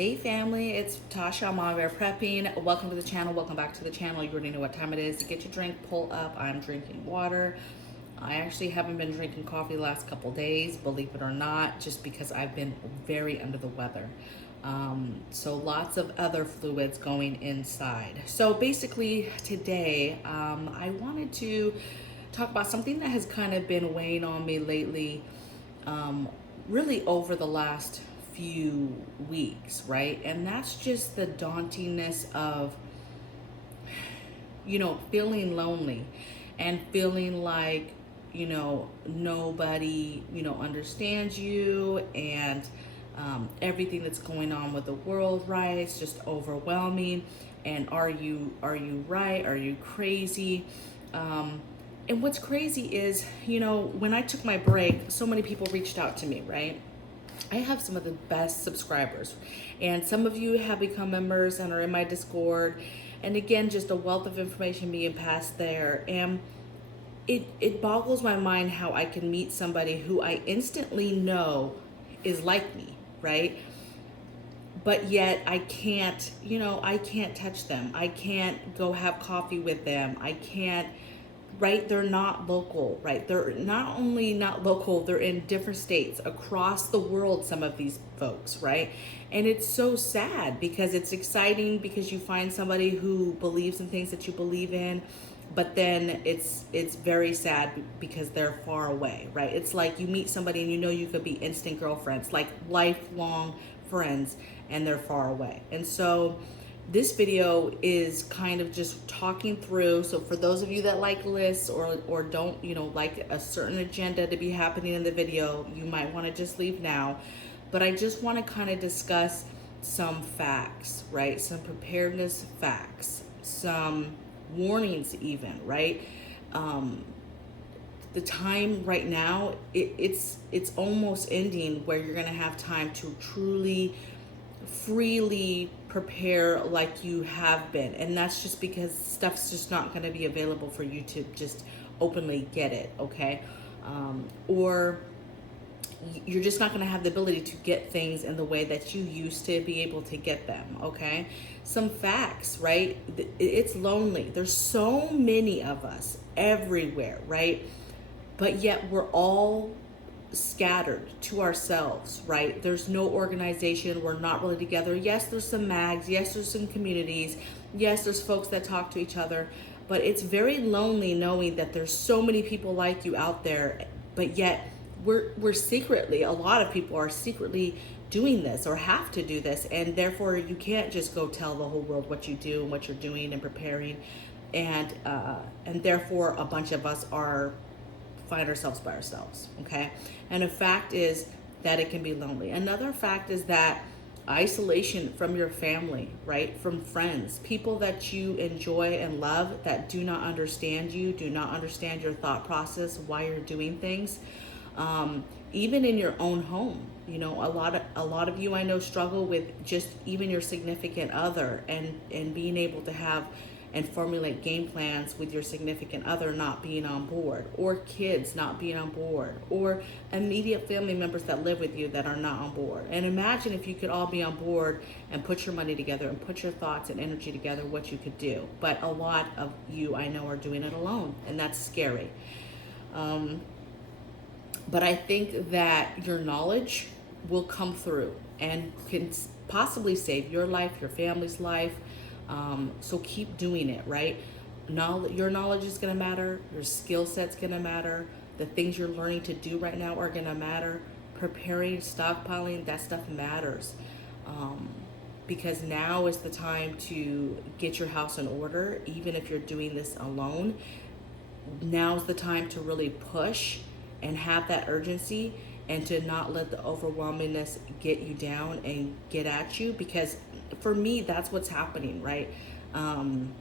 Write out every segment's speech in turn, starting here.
Hey family, it's Tasha, MamabearPrepping. Welcome to the channel, welcome back to the channel. You already know what time it is. Get your drink, pull up. I'm drinking water. I actually haven't been drinking coffee the last couple days, believe it or not, just because I've been very under the weather. So lots of other fluids going inside. So basically today, I wanted to talk about something that has kind of been weighing on me lately, really over the last few weeks, right? And that's just the dauntingness of, feeling lonely and feeling like, nobody, understands you, and everything that's going on with the world, right? It's just overwhelming. And are you right? Are you crazy? And what's crazy is, when I took my break, so many people reached out to me, right? I have some of the best subscribers, and some of you have become members and are in my Discord. And again, just a wealth of information being passed there. And it boggles my mind how I can meet somebody who I instantly know is like me, right? But yet I can't, I can't touch them. I can't go have coffee with them. I can't, right? They're not local, right? They're not only not local, they're in different states across the world, some of these folks, right? And it's so sad because it's exciting because you find somebody who believes in things that you believe in, but then it's very sad because they're far away, right? It's like you meet somebody and you could be instant girlfriends, like lifelong friends, and they're far away. And so this video is kind of just talking through. So for those of you that like lists or don't, like a certain agenda to be happening in the video, you might want to just leave now. But I just want to kind of discuss some facts, right? Some preparedness facts, some warnings even, right? The time right now, it's almost ending where you're going to have time to truly freely prepare like you have been. And that's just because stuff's just not going to be available for you to just openly get it, okay? Or you're just not going to have the ability to get things in the way that you used to be able to get them, okay? Some facts, right? It's lonely. There's so many of us everywhere, right? But yet we're all scattered to ourselves, right? There's no organization. We're not really together. Yes, there's some mags. Yes, there's some communities. Yes, there's folks that talk to each other. But it's very lonely knowing that there's so many people like you out there, but yet we're secretly, a lot of people are secretly doing this or have to do this, and therefore you can't just go tell the whole world what you do and what you're doing and preparing, and therefore a bunch of us find ourselves by ourselves, okay? And a fact is that it can be lonely. Another fact is that isolation from your family, right? From friends, people that you enjoy and love that do not understand you, do not understand your thought process, why you're doing things. Even in your own home, a lot of you I know struggle with just even your significant other and being able to have and formulate game plans with your significant other not being on board, or kids not being on board, or immediate family members that live with you that are not on board. And imagine if you could all be on board and put your money together and put your thoughts and energy together, what you could do. But a lot of you I know are doing it alone, and that's scary. But I think that your knowledge will come through and can possibly save your life, your family's life. So keep doing it, right? Your knowledge is going to matter. Your skill set's going to matter. The things you're learning to do right now are going to matter. Preparing, stockpiling, that stuff matters. Because now is the time to get your house in order, even if you're doing this alone. Now's the time to really push and have that urgency, and to not let the overwhelmingness get you down and get at you, because for me that's what's happening, right? And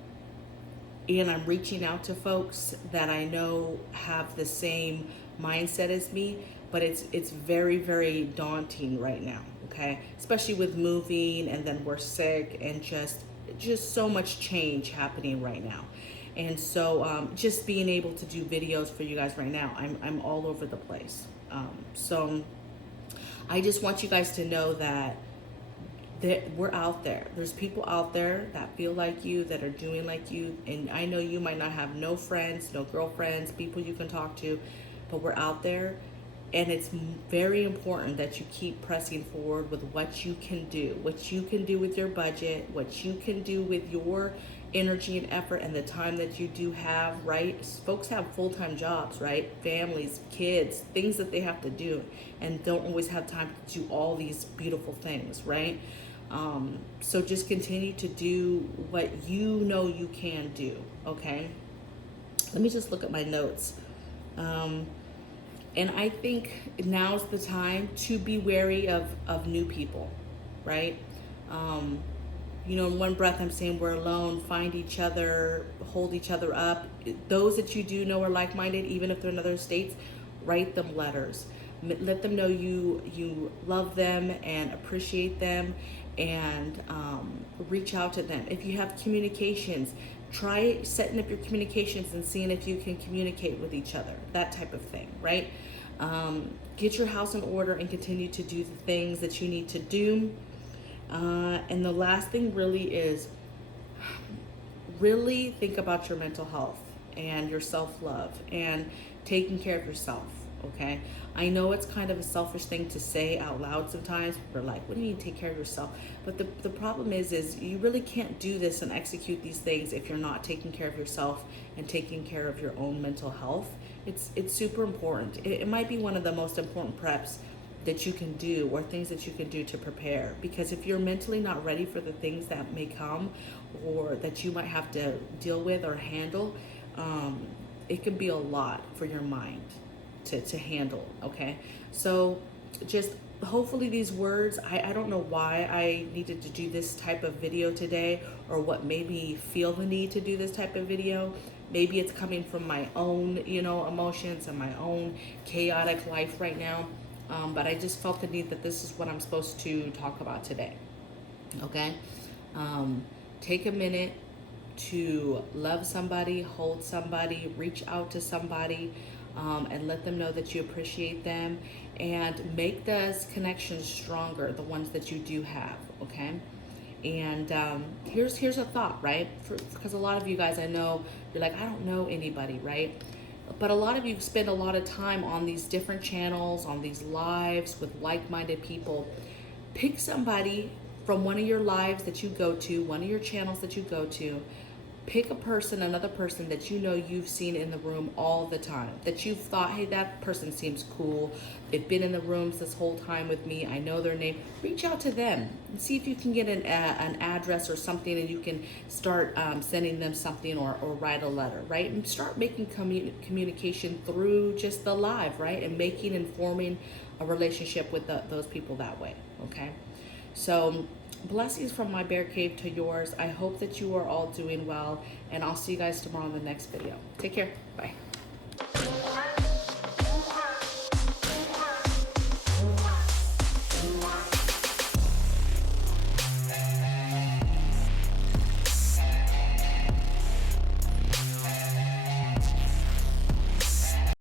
I'm reaching out to folks that I know have the same mindset as me, but it's very, very daunting right now, okay? Especially with moving, and then we're sick, and just so much change happening right now. And so just being able to do videos for you guys right now, I'm all over the place. So I just want you guys to know that we're out there. There's people out there that feel like you, that are doing like you. And I know you might not have no friends, no girlfriends, people you can talk to, but we're out there. And it's very important that you keep pressing forward with what you can do, what you can do with your budget, what you can do with your energy and effort and the time that you do have, right? Folks have full-time jobs, right? Families, kids, things that they have to do, and don't always have time to do all these beautiful things, right? So just continue to do what you know you can do, okay? Let me just look at my notes. And I think now's the time to be wary of new people, right? You know, in one breath, I'm saying we're alone, find each other, hold each other up. Those that you do know are like-minded, even if they're in other states, write them letters. Let them know you love them and appreciate them, and reach out to them. If you have communications, try setting up your communications and seeing if you can communicate with each other, that type of thing, right? Get your house in order and continue to do the things that you need to do. And the last thing really is really think about your mental health and your self-love and taking care of yourself, okay? I know it's kind of a selfish thing to say out loud sometimes. We're like, what do you mean take care of yourself? But the problem is you really can't do this and execute these things if you're not taking care of yourself and taking care of your own mental health. It's super important. It might be one of the most important preps that you can do, or things that you can do to prepare, because if you're mentally not ready for the things that may come or that you might have to deal with or handle, it can be a lot for your mind to handle, okay? So just hopefully these words, I don't know why I needed to do this type of video today, or what made me feel the need to do this type of video. Maybe it's coming from my own, you know, emotions and my own chaotic life right now. But I just felt the need that this is what I'm supposed to talk about today, okay? Take a minute to love somebody, hold somebody, reach out to somebody, and let them know that you appreciate them, and make those connections stronger, the ones that you do have, okay? And here's a thought, right? Because a lot of you guys, I know, you're like, I don't know anybody, right? But a lot of you spend a lot of time on these different channels, on these lives with like-minded people. Pick somebody from one of your lives that you go to, one of your channels that you go to. Pick a person, another person that you know you've seen in the room all the time, that you've thought, hey, that person seems cool. They've been in the rooms this whole time with me. I know their name. Reach out to them and see if you can get an address or something, and you can start sending them something, or write a letter, right? And start making communication through just the live, right? And making and forming a relationship with those people that way, okay? So blessings from my bear cave to yours. I hope that you are all doing well, and I'll see you guys tomorrow in the next video. Take care. Bye.